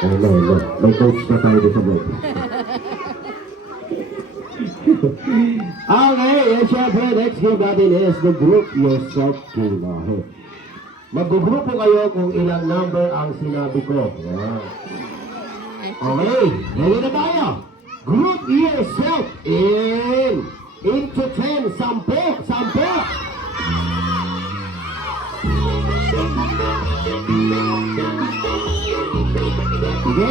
No. May coach na tayo sa boat. Okay, and syempre, next game natin is the group yourself game. Mag-grupo kayo kung ilang number ang sinabi ko. Yeah. Okay, ready na tayo. Group yourself into 10. 10. Sige,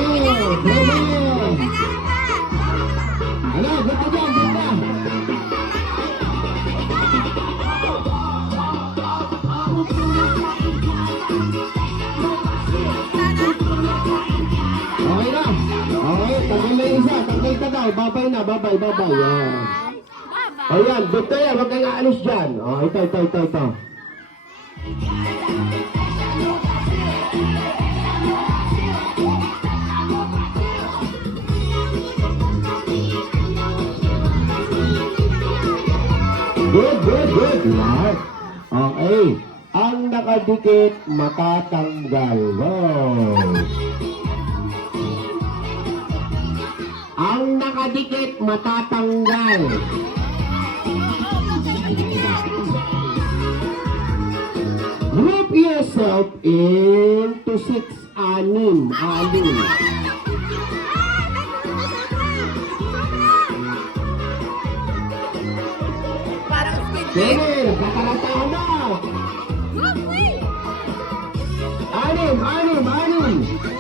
ano, ganda dyan, ganda. Okay na. Okay, tanggal na yung isa. Tanggal ka daw. Babay na, babay. Yan. O yan, doktor yan. Huwag kang aalis dyan. O, ito. Good. Lahat. Okay. Ang nakadikit, matatanggal. Wow. Ang nakadikit, matatanggal. Group yourself into 6. 6. Sige, kakaratahan na. 6.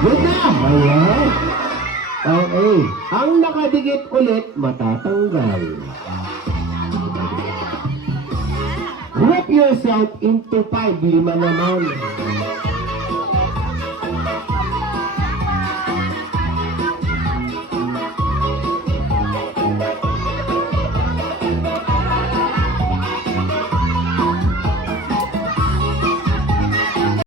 Good na! Ayan. Okay. Ang nakadikit ulit, matatanggal. Group yourself into 5. 5 naman.